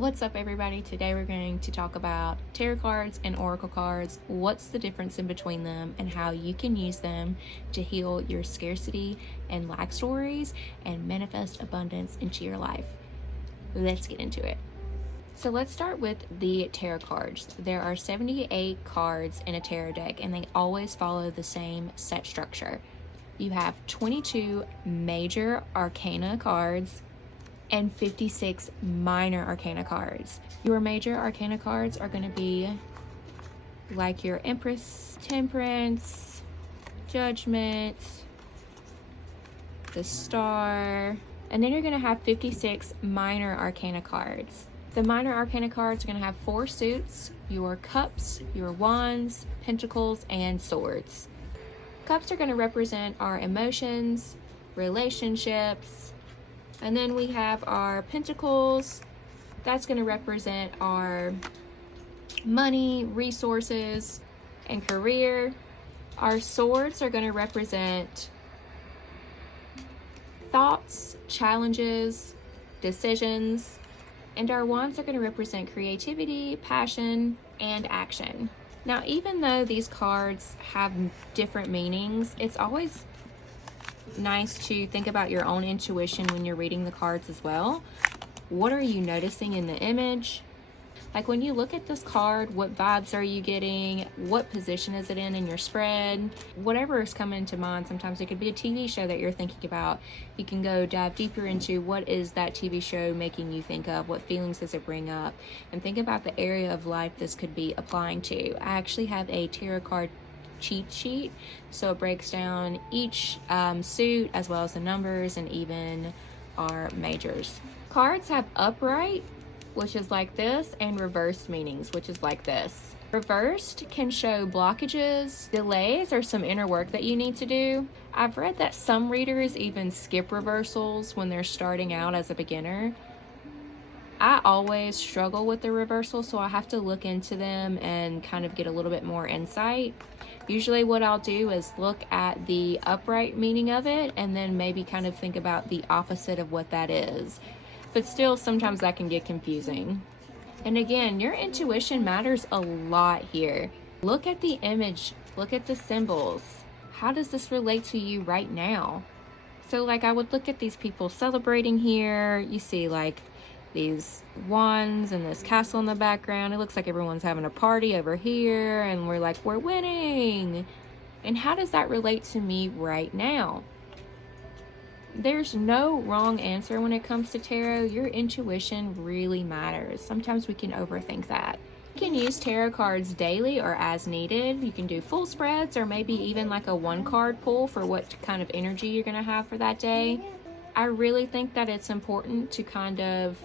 What's up, everybody? Today we're going to talk about tarot cards and oracle cards, what's the difference in between them, and how you can use them to heal your scarcity and lack stories and manifest abundance into your life. Let's get into it. So let's start with the tarot cards. There are 78 cards in a tarot deck, and they always follow the same set structure. You have 22 major arcana cards and 56 minor arcana cards. Your major arcana cards are going to be like your Empress, Temperance, Judgment, the Star, and then you're going to have 56 minor arcana cards. The minor arcana cards are going to have 4 suits: your cups, your wands, pentacles, and swords. Cups are going to represent our emotions, relationships, and then we have our pentacles. That's going to represent our money, resources, and career. Our swords are going to represent thoughts, challenges, decisions. And our wands are going to represent creativity, passion, and action. Now, even though these cards have different meanings, it's always nice to think about your own intuition when you're reading the cards as well. What are you noticing in the image? Like when you look at this card, what vibes are you getting? What position is it in your spread? Whatever is coming to mind. Sometimes it could be a TV show that you're thinking about. You can go dive deeper into what is that TV show making you think of? What feelings does it bring up? And think about the area of life this could be applying to. I actually have a tarot card cheat sheet, so it breaks down each suit as well as the numbers and even our majors. Cards have upright, which is like this, and reversed meanings, which is like this. Reversed can show blockages, delays, or some inner work that you need to do. I've read that some readers even skip reversals when they're starting out as a beginner. I always struggle with the reversal, so I have to look into them and kind of get a little bit more insight. Usually what I'll do is look at the upright meaning of it and then maybe kind of think about the opposite of what that is. But still, sometimes that can get confusing. And again, your intuition matters a lot here. Look at the image, look at the symbols. How does this relate to you right now? So like I would look at these people celebrating here. You see like these wands and this castle in the background. It looks like everyone's having a party over here and we're like, we're winning. And how does that relate to me right now? There's no wrong answer when it comes to tarot. Your intuition really matters. Sometimes we can overthink that. You can use tarot cards daily or as needed. You can do full spreads or maybe even like a 1-card pull for what kind of energy you're going to have for that day. I really think that it's important to kind of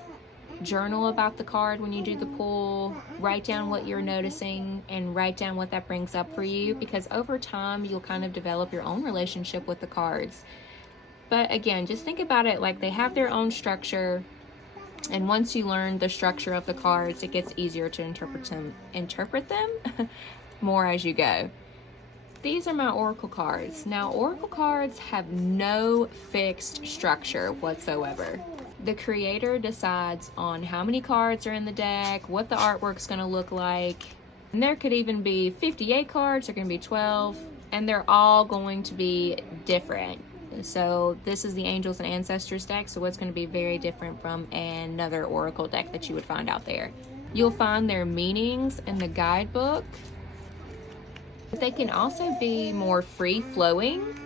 journal about the card when you do the pull, write down what you're noticing and write down what that brings up for you, because over time you'll kind of develop your own relationship with the cards. But again, just think about it like they have their own structure, and once you learn the structure of the cards, it gets easier to interpret them more as you go. These are my oracle cards. Now, oracle cards have no fixed structure whatsoever. The creator decides on how many cards are in the deck, what the artwork's going to look like. And there could even be 58 cards, there can be 12, and they're all going to be different. So this is the Angels and Ancestors deck, so it's going to be very different from another oracle deck that you would find out there. You'll find their meanings in the guidebook. But they can also be more free-flowing,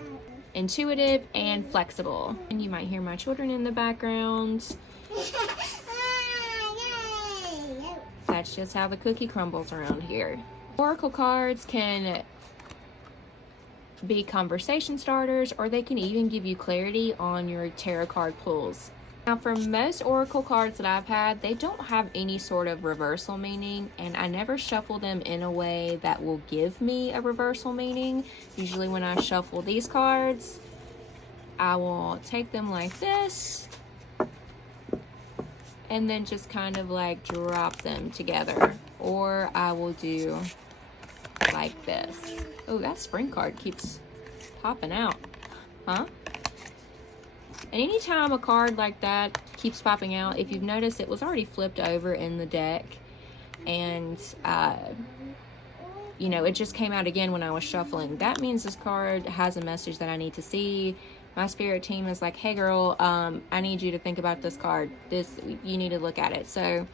intuitive, and flexible. And you might hear my children in the background. That's just how the cookie crumbles around here. Oracle cards can be conversation starters, or they can even give you clarity on your tarot card pulls. Now, for most oracle cards that I've had, they don't have any sort of reversal meaning, and I never shuffle them in a way that will give me a reversal meaning. Usually when I shuffle these cards, I will take them like this and then just kind of like drop them together, or I will do like this. Oh, that spring card keeps popping out, huh? And anytime a card like that keeps popping out. If you've noticed, it was already flipped over in the deck, and you know, it just came out again when I was shuffling. That means this card has a message that I need to see. My spirit team is like, hey girl, I need you to think about this card. You need to look at it. So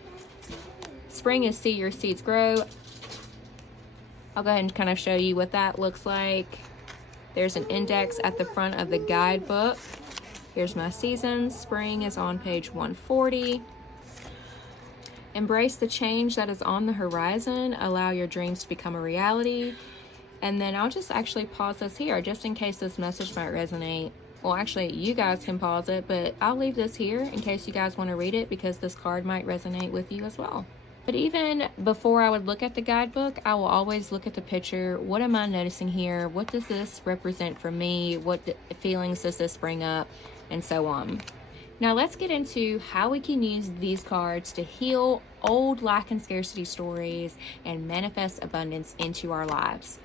spring is see your seeds grow. I'll go ahead and kind of show you what that looks like. There's an index at the front of the guidebook. Here's my seasons. Spring is on page 140. Embrace the change that is on the horizon. Allow your dreams to become a reality. And then I'll just actually pause this here just in case this message might resonate. Well, actually, you guys can pause it, but I'll leave this here in case you guys want to read it because this card might resonate with you as well. But even before I would look at the guidebook, I will always look at the picture. What am I noticing here? What does this represent for me? What feelings does this bring up? And so on. Now let's get into how we can use these cards to heal old lack and scarcity stories and manifest abundance into our lives.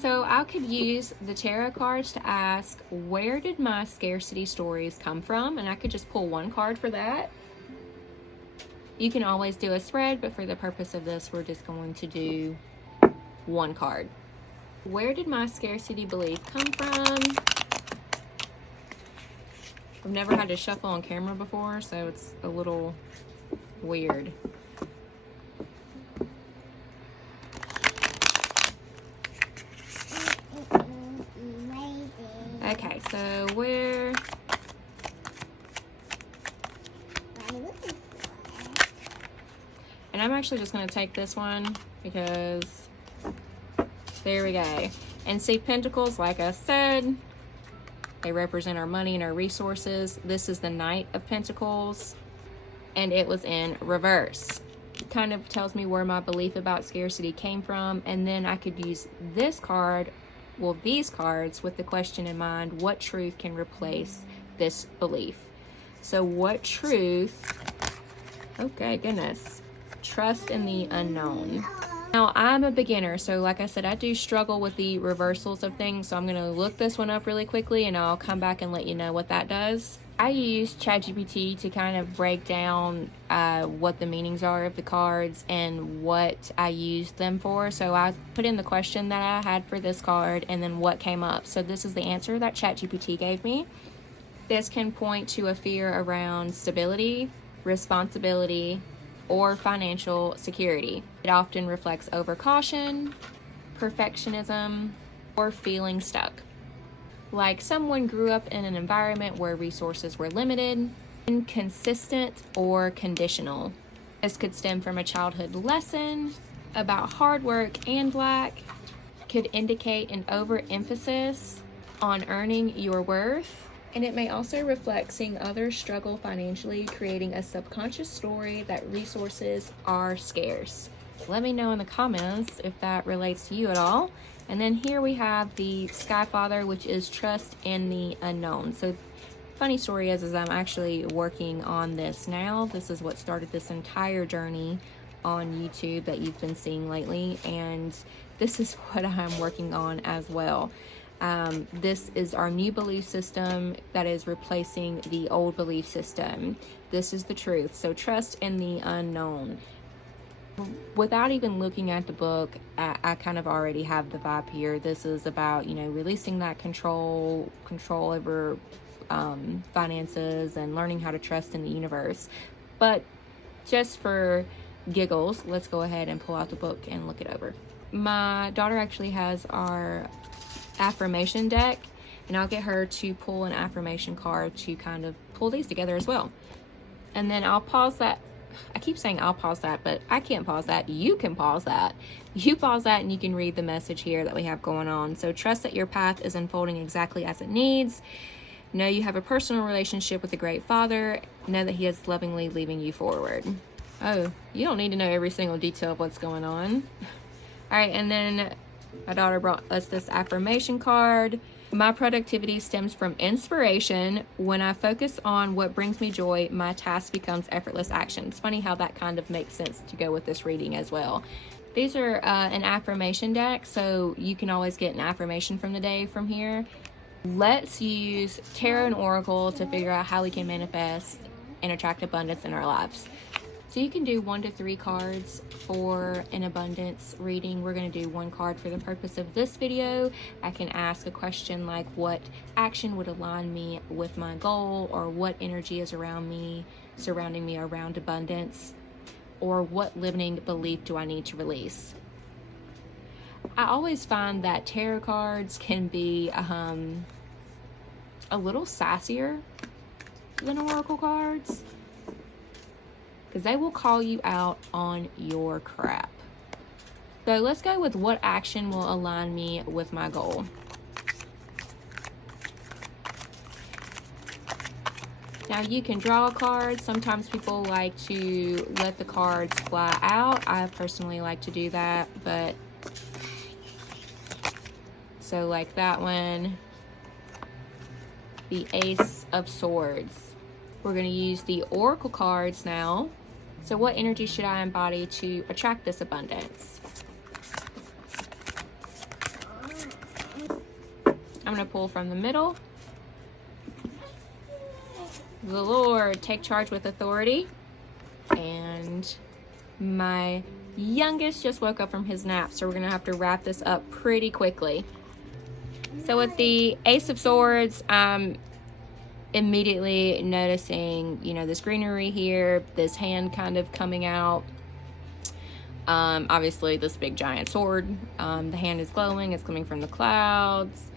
So I could use the tarot cards to ask, where did my scarcity stories come from? And I could just pull one card for that. You can always do a spread, but for the purpose of this, we're just going to do one card. Where did my scarcity belief come from? I've never had to shuffle on camera before, so it's a little weird. Okay, so where... And I'm actually just going to take this one because there we go. And see, Pentacles, like I said, they represent our money and our resources. This is the Knight of Pentacles, and it was in reverse. It kind of tells me where my belief about scarcity came from, and then I could use this card, well, these cards, with the question in mind, what truth can replace this belief? So what truth, okay, goodness, trust in the unknown. Now, I'm a beginner, so like I said, I do struggle with the reversals of things, so I'm going to look this one up really quickly, and I'll come back and let you know what that does. I use ChatGPT to kind of break down what the meanings are of the cards and what I used them for. So I put in the question that I had for this card and then what came up. So this is the answer that ChatGPT gave me. This can point to a fear around stability, responsibility, or financial security. It often reflects overcaution, perfectionism, or feeling stuck. Like someone grew up in an environment where resources were limited, inconsistent, or conditional. This could stem from a childhood lesson about hard work and lack, could indicate an overemphasis on earning your worth, and it may also reflect seeing others struggle financially, creating a subconscious story that resources are scarce. Let me know in the comments if that relates to you at all. And then here we have the Sky Father, which is trust in the unknown. So funny story is I'm actually working on this now. This is what started this entire journey on YouTube that you've been seeing lately, and this is what I'm working on as well. This is our new belief system that is replacing the old belief system. This is the truth. So trust in the unknown. Without even looking at the book, I kind of already have the vibe here. This is about, you know, releasing that control over finances and learning how to trust in the universe. But just for giggles, let's go ahead and pull out the book and look it over. My daughter actually has our affirmation deck, and I'll get her to pull an affirmation card to kind of pull these together as well. And then I'll pause that. I keep saying I'll pause that, but I can't pause that. You can pause that. You pause that and you can read the message here that we have going on. So trust that your path is unfolding exactly as it needs. Know you have a personal relationship with the Great Father. Know that he is lovingly leading you forward. Oh, you don't need to know every single detail of what's going on. All right, and then my daughter brought us this affirmation card. My productivity stems from inspiration. When I focus on what brings me joy, my task becomes effortless action. It's funny how that kind of makes sense to go with this reading as well. These are an affirmation deck, so you can always get an affirmation from the day from here. Let's use tarot and oracle to figure out how we can manifest and attract abundance in our lives. So you can do 1 to 3 cards for an abundance reading. We're going to do 1 card for the purpose of this video. I can ask a question like, what action would align me with my goal, or what energy is around me, surrounding me around abundance, or what limiting belief do I need to release? I always find that tarot cards can be a little sassier than oracle cards, because they will call you out on your crap. So let's go with what action will align me with my goal. Now you can draw a card. Sometimes people like to let the cards fly out. I personally like to do that, but so like that one, the Ace of Swords. We're going to use the Oracle cards now. So what energy should I embody to attract this abundance? I'm going to pull from the middle. The Lord, take charge with authority. And my youngest just woke up from his nap, so we're going to have to wrap this up pretty quickly. So with the Ace of Swords, I'm immediately noticing, this greenery here, this hand kind of coming out. Obviously this big giant sword. The hand is glowing, it's coming from the clouds.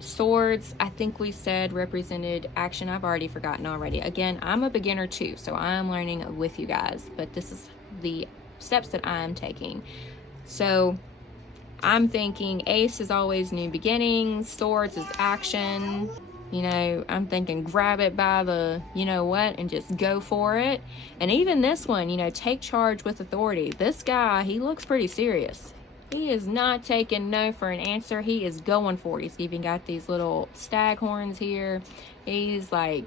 Swords, I think we said represented action. I've already forgotten already. Again, I'm a beginner too, so I'm learning with you guys, but this is the steps that I'm taking. So I'm thinking Ace is always new beginnings, Swords is action. I'm thinking grab it by the what and just go for it. And even this one, take charge with authority. This guy, he looks pretty serious. He is not taking no for an answer. He is going for it. He's even got these little stag horns here. He's like,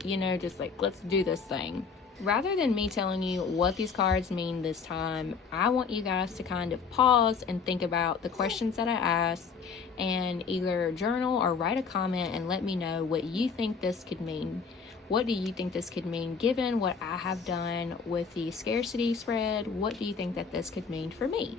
just like, let's do this thing. Rather than me telling you what these cards mean this time, I want you guys to kind of pause and think about the questions that I asked, and either journal or write a comment and let me know what you think this could mean. What do you think this could mean given what I have done with the scarcity spread? What do you think that this could mean for me?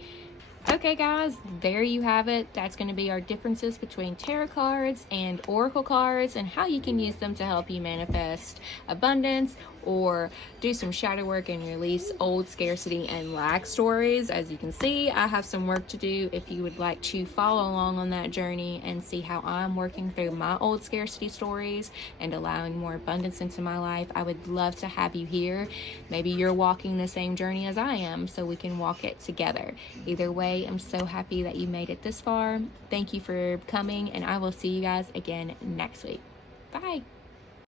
Okay guys, there you have it. That's going to be our differences between tarot cards and oracle cards, and how you can use them to help you manifest abundance or do some shadow work and release old scarcity and lack stories. As you can see, I have some work to do. If you would like to follow along on that journey and see how I'm working through my old scarcity stories and allowing more abundance into my life, I would love to have you here. Maybe you're walking the same journey as I am, so we can walk it together. Either way, I'm so happy that you made it this far. Thank you for coming, and I will see you guys again next week. Bye.